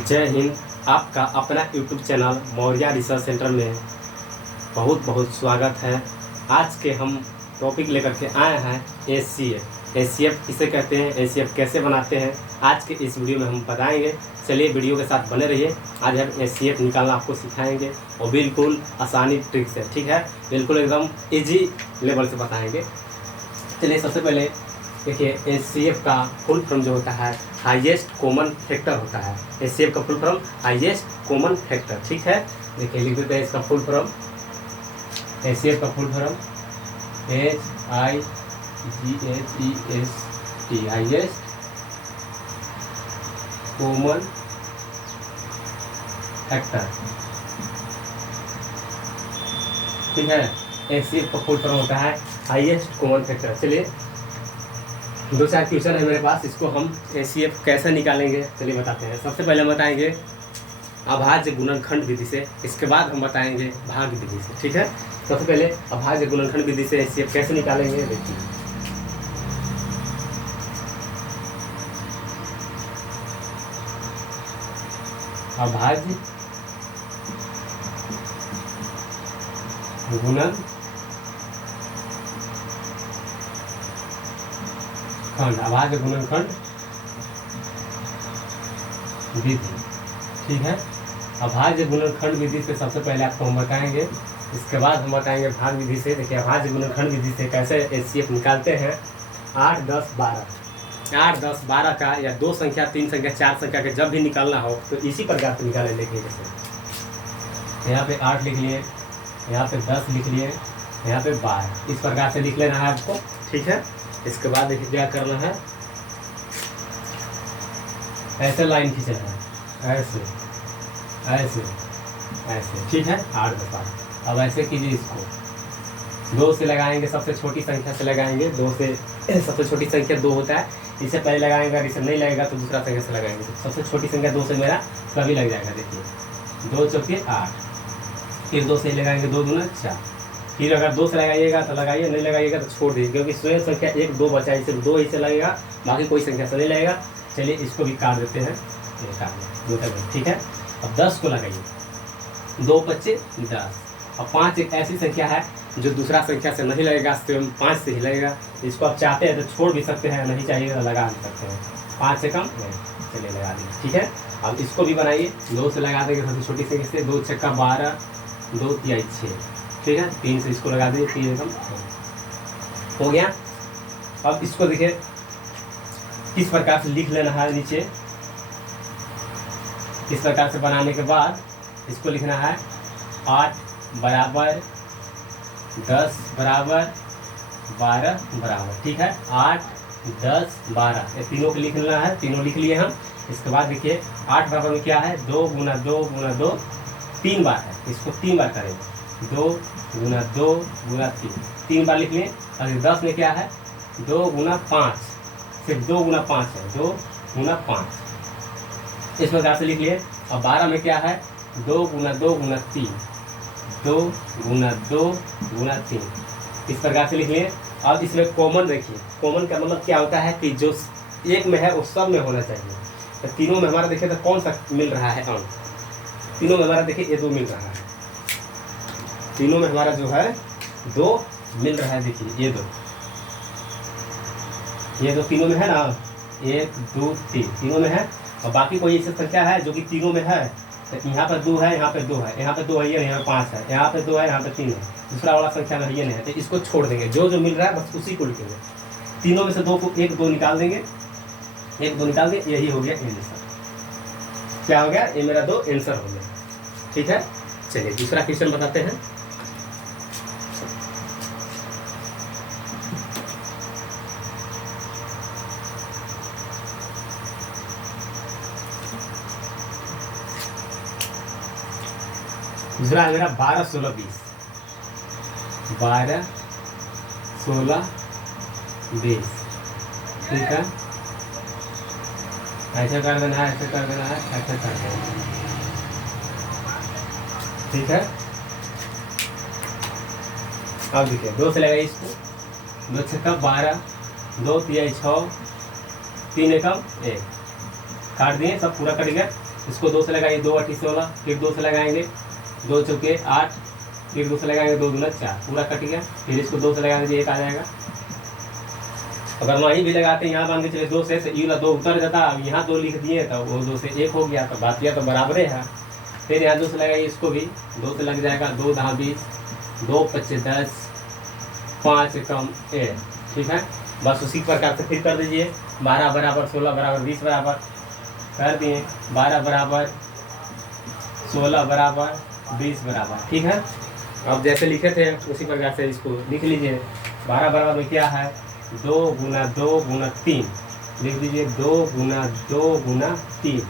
जय हिंद। आपका अपना YouTube channel Maurya research centre में बहुत बहुत स्वागत है। आज के हम टॉपिक लेकर के आए हैं HCF। HCF किसे कहते हैं, HCF कैसे बनाते हैं, आज के इस वीडियो में हम बताएंगे। चलिए वीडियो के साथ बने रहिए। आज हम HCF निकालना आपको सिखाएंगे और बिल्कुल आसानी ट्रिक से, ठीक है, बिल्कुल एकदम इजी लेवल से बताएंगे। चलिए सबसे पहले देखिए, HCF का फुल फॉर्म जो होता है हाईएस्ट कॉमन फैक्टर होता है। HCF का full form highest common factor, ठीक है। देखिए लिख देते हैं इसका फुल फॉर्म। HCF का full form HIGHEST, highest common factor, ठीक है। HCF का फुल फॉर्म होता है हाईएस्ट कॉमन फैक्टर। चलिए दो चार क्वेश्चन है मेरे पास, इसको हम HCF कैसे निकालेंगे चलिए बताते हैं। सबसे पहले हम बताएंगे अभाज्य गुणनखंड विधि से, इसके बाद हम बताएंगे भाग विधि से, ठीक है। सबसे पहले अभाज्य गुणनखंड विधि से HCF कैसे निकालेंगे देखिए। अभाज्य गुणनखंड, अभाज्य गुणनखंड विधि, ठीक है। अभाज्य गुणनखंड विधि से सबसे पहले आपको हम बताएंगे, इसके बाद हम बताएंगे भाग विधि से। देखिए अभाज्य गुणनखंड विधि से कैसे HCF निकालते हैं। 8, 10, 12 का या 2 संख्या, 3 संख्या, 4 संख्या के जब भी निकालना हो तो इसी प्रकार से निकाले। देखिए जैसे यहाँ पे 8 लिख लिए, यहाँ पे 10 लिख लिए, यहाँ पे 12, इस प्रकार से लिख लेना है आपको, ठीक है। इसके बाद देखिए क्या करना है, ऐसे लाइन खींचना है, ऐसे ऐसे ऐसे, ठीक है। 8, 10, 12। अब ऐसे कीजिए, इसको 2 से लगाएंगे, सबसे छोटी संख्या से लगाएंगे। 2 से सबसे छोटी संख्या 2 होता है, इससे पहले लगाएंगे, अगर इसे नहीं लगेगा तो दूसरा संख्या से लगाएंगे। तो सबसे छोटी संख्या 2 से मेरा कभी लग जाएगा। देखिए 2 चौके 8, फिर 2 से लगाएंगे, 2 दूना 4, फिर अगर 2 से लगाइएगा तो लगाइए, नहीं लगाइएगा तो छोड़ दीजिए, क्योंकि स्वयं संख्या 1, 2 बचा है, सिर्फ 2 ही से लगेगा, बाकी कोई संख्या से नहीं लगेगा। चलिए इसको भी काट देते हैं, ये काट दें, ठीक है। अब 10 को लगाइए, 2 बच्चे 10। अब 5 एक ऐसी संख्या है जो दूसरा संख्या से नहीं लगेगा, स्वयं 5 से ही लगेगा। इसको आप चाहते हैं तो छोड़ भी सकते हैं, नहीं चाहिए तो लगा भी सकते हैं, 5 से कम नहीं। चलिए लगा दिए, ठीक है। अब इसको भी बनाइए, 2 से लगा देंगे सबसे छोटी संख्या से, 2 छक्का 12, 2 तिहाई 6, ठीक है। 3 से इसको लगा दीजिए, 3 एकदम हो गया। अब इसको देखिए किस प्रकार से लिख लेना है नीचे। इस प्रकार से बनाने के बाद इसको लिखना है 8 बराबर 10 बराबर 12 बराबर, ठीक है। 8, 10, 12 ये तीनों को लिख लेना है, तीनों लिख लिए हम। इसके बाद देखिए 8 बराबर में क्या है, 2 गुना 2 गुना 2, 3 बार है, इसको 3 बार करेंगे। 2 गुना 2 गुना 3 बार लिख लिए। और 10 में क्या है, 2 गुना 5, सिर्फ 2 गुना 5 है, 2 गुना 5, इस प्रकार से लिख लिए। और 12 में क्या है, 2 गुना 2 गुना 3, 2 गुना 2 गुना 3, इस प्रकार से लिख लिए। अब इसमें कॉमन देखिए, कॉमन का मतलब क्या होता है कि जो एक में है वो सब में होना चाहिए। तो तीनों में हमारा देखिए तो कौन सा मिल रहा है अंक, तीनों में हमारा देखिए ये 2 मिल रहा है, तीनों में हमारा जो है 2 मिल रहा है। देखिए ये 2 तीनों में है ना, 1, 2, 3 तीनों में है। और बाकी कोई ऐसी संख्या है जो कि तीनों में है, तो यहाँ पर 2 है, यहाँ पर 2 है, यहाँ पर 2 है, यहाँ पर 5 है, यहाँ पर 2 है, यहाँ पर 3 है, दूसरा वाला संख्या में ये नहीं है, तो इसको छोड़ देंगे। जो जो मिल रहा है बस उसी को लिखेंगे। तीनों में से 2 को 1, 2 निकाल देंगे, 1, 2 निकाल देंगे, यही हो गया आंसर। क्या हो गया, ये मेरा 2 आंसर हो गया, ठीक है। चलिए दूसरा क्वेश्चन बताते हैं। दूसरा है मेरा 12, 16, 20, 12, 16, 20, ठीक है। ऐसे कर देना है, ऐसे कर देना है, ऐसे कर देना है, ठीक है। अब देखिए 2 से लगाइए इसको, 2 छक्का 12, 2 तिहाई 6, 3 एकम 1, काट दिए, सब पूरा कट गया। इसको 2 से लगाइए, 2 8 16, फिर 2 से लगाएंगे, 2 चौके 8, फिर 2 से लगाएंगे, 2 दूना 4, पूरा कट गया। फिर इसको 2 से लगा दीजिए, 1 आ जाएगा। अगर वहीं भी लगाते हैं, यहाँ मान के चलिए 2 से ये वाला 2 उतर जाता, अब यहाँ 2 लिख दिए तो वो 2 से 1 हो गया, तो बात किया तो बराबर है। फिर यहाँ 2 से लगाइए, इसको भी 2 से लग जाएगा, 2 10 20, 2 25 10, 5 एकम 1, ठीक है। बस उसी प्रकार से फिर कर दीजिए, 12 बराबर 16 बराबर 20 बराबर कर दिए, 12 बराबर 16 बराबर 20 बराबर, ठीक है। अब जैसे लिखे थे उसी प्रकार से इसको लिख लीजिए। 12 बराबर में क्या है, 2 गुना 2 गुना 3 लिख दीजिए, 2 गुना 2 गुना 3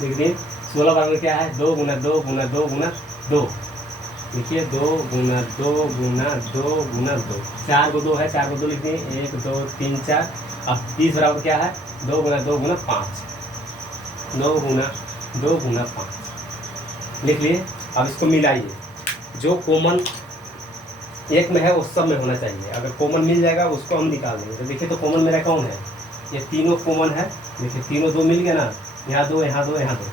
लिख दिए। 16 बराबर में क्या है, 2 गुना 2 गुना 2 गुना 2 लिखिए, 2 गुना 2 गुना 2 गुना 2, 4 को 2 है, 4 को 2 लिख दिए, 1 2 3 4। अब 20 बराबर क्या है, 2 गुना 2 गुना 5, 9 गुना 2 गुना 5 लिख लिए। अब इसको मिलाइए, जो कॉमन एक में है वो सब में होना चाहिए। अगर कॉमन मिल जाएगा उसको हम निकाल देंगे। तो देखिए, तो कॉमन मेरा कौन है, ये तीनों कॉमन है। देखिए तीनों 2 मिल गया ना, यहाँ 2 यहाँ 2 यहाँ 2।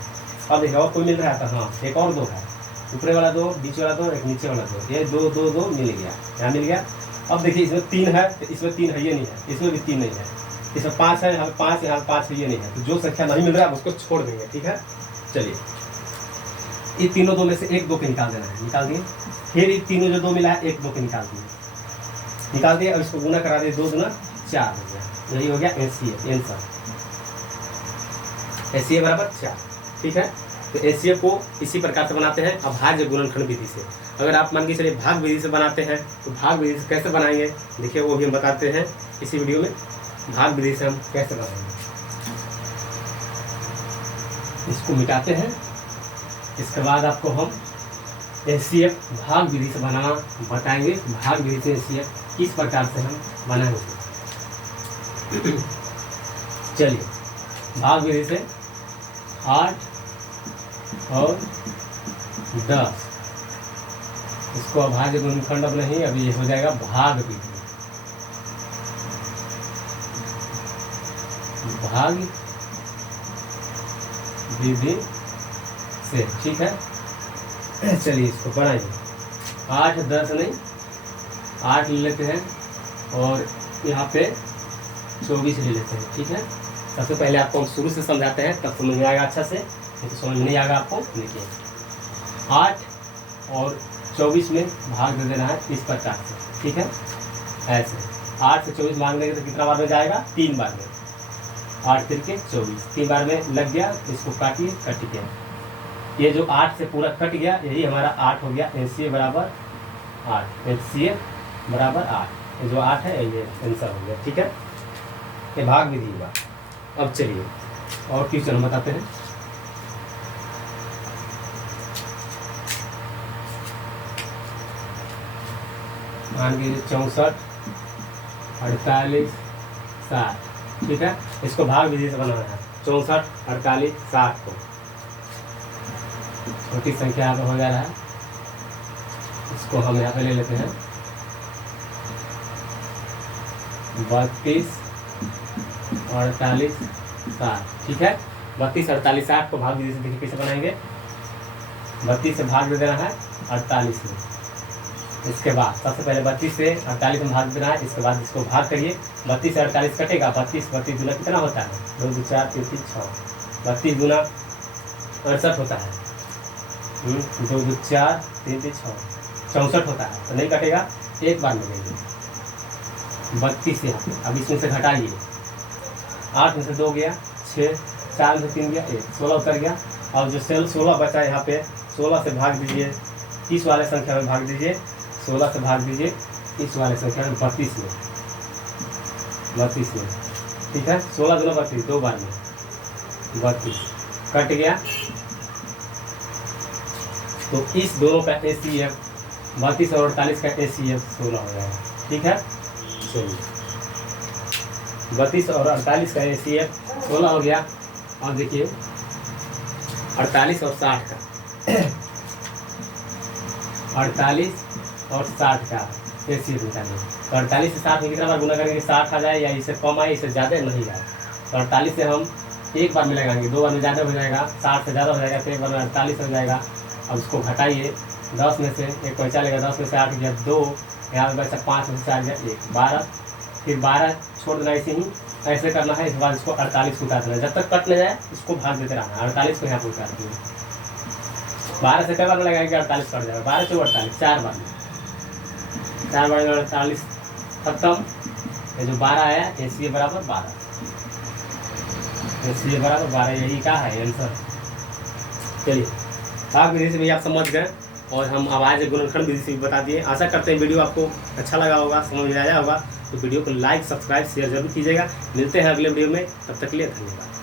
अब देखिए और कोई मिल रहा था, हाँ एक और 2 है, ऊपरे वाला 2, बीच वाला 2, एक नीचे वाला 2, ये 2 2 2 मिल गया, यहाँ मिल गया। अब देखिए इसमें 3 है, तो इसमें 3 है, ये नहीं है, इसमें भी 3 नहीं है, इसमें 5 है, यहाँ 5, यहाँ 5 है, ये नहीं है। तो जो संख्या नहीं मिल रहा है उसको छोड़ देंगे, ठीक है। चलिए, ये तीनों 2 में से 1 2 के निकाल देना है, निकाल दिए। फिर ये तीनों जो 2 मिला है, 1 2 के निकाल दिए। अब इसको गुना करा दिए, 2 गुना 4 हो गया, यही हो गया एचसीएफ आंसर। एचसीएफ बराबर 4, ठीक है। तो एचसीएफ को इसी प्रकार से बनाते हैं अभाज्य गुणनखंड विधि से। अगर आप मान के चलिए भाग विधि से बनाते हैं, तो भाग विधि से कैसे बनाएंगे देखिए, वो भी हम बताते हैं इसी वीडियो में। भाग विधि से हम कैसे बनाएंगे, इसको मिटाते हैं, इसके बाद आपको हम एचसीएफ भाग विधि से बनाना बताएंगे। भाग विधि से एचसीएफ किस प्रकार से हम बनाएंगे। चलिए, भाग विधि से 8 और 10, इसको अभाज्य गुणनखंड अब नहीं, अभी हो जाएगा भाग विधि। भाग विधि से, ठीक है। चलिए इसको बनाइए, 8 10 नहीं, 8 ले लेते हैं और यहाँ पे 24 ले लेते हैं, ठीक है। सबसे पहले आपको हम शुरू से समझाते हैं, तब समझ में आएगा अच्छा से, नहीं तो समझ में नहीं आएगा आपको। देखिए 8 और 24 में भाग दे देना है इस प्रकार से, ठीक है। ऐसे 8 से 24 भाग देंगे तो कितना बार में जाएगा, 3 बार में। 8 3 के 24, 3 बार में लग गया। इसको काटिए, कट गया। ये जो 8 से पूरा कट गया, यही हमारा 8 हो गया। एचसीएफ बराबर 8, एचसीएफ बराबर 8, ये जो 8 है ये आंसर हो गया, ठीक है। ये भाग विधि हुआ। अब चलिए और क्वेश्चन हम बताते हैं। मान लीजिए 64 48 60, ठीक है। इसको भाग विधि से बनाना है, 64 48 60 को। छोटी संख्या यहाँ पे हो जा रहा है, इसको हम यहाँ पे ले लेते हैं 32 48 60, ठीक है। 32 48 60 को भाग विधि से देखिए कैसे बनाएंगे। 32 से भाग दे देना है 48 में। इसके बाद सबसे पहले 32 से 48 में भाग देना है, इसके बाद इसको भाग करिए। 32 से 48 कटेगा, 32 32 गुना कितना होता है, 2 2 4 3 3 6, 32 गुना 68 होता है, 2 2 4 3 3 6, 64 होता है। तो नहीं कटेगा, एक बार में लेंगे 32 यहाँ पे। अब इसमें से घटाइए, 8 में से 2 गया, 6, 4 में से 3 गया, 1, 16 उतर गया। और जो 16 बचा यहाँ पे, 16 से भाग दीजिए 30 वाले संख्या में, भाग दीजिए 16 से भाग दीजिए 30 वाले संख्या में, 32 में, 32 में, ठीक है। 16 दूना 32, 2 बार में 32 कट गया। तो इस दोनों का एचसीएफ 32 और 48 का एचसीएफ 16 हो जाएगा, ठीक है। चलिए 32 और 48 का एचसीएफ 16 हो गया। और देखिए 48 और 60 का 48 और 60 का HCF निकालिए। तो 48 से 60 में कितना बार गुना करेंगे, 60 आ जाए या इससे कम आए, इससे ज़्यादा नहीं आए। तो 48 से हम एक बार में लगाएंगे, 2 बार में ज़्यादा हो जाएगा, 60 से ज़्यादा हो जाएगा, तो एक बार में 48 हो जाएगा। अब उसको घटाइए, 10 में से एक पैसा लेगा, 10 में से 8 गया 2, यहाँ पे बचा 5 में से 4 गया 1, 12, फिर 12 छोड़ देना ऐसे ही, ऐसे करना है। इसके बाद इसको 48 को उतार देना, जब तक कट न जाए इसको भाग देते रहना। 48 को यहाँ पर उतार देंगे, 12 से कई बार में लगाएंगे 48 कट जाएगा, 12 से 48 4 बार में, 4 बार में 48 खत्म। ये जो 12 आया HCF बराबर 12, HCF बराबर 12, यही का है आंसर। चलिए भाग विधि से भी आप समझ गए और हम आवाज़ गुणनखंड विधि से भी बता दिए। आशा करते हैं वीडियो आपको अच्छा लगा होगा, समझ में आया होगा। तो वीडियो को लाइक, सब्सक्राइब, शेयर जरूर कीजिएगा। मिलते हैं अगले वीडियो में, तब तक के लिए धन्यवाद।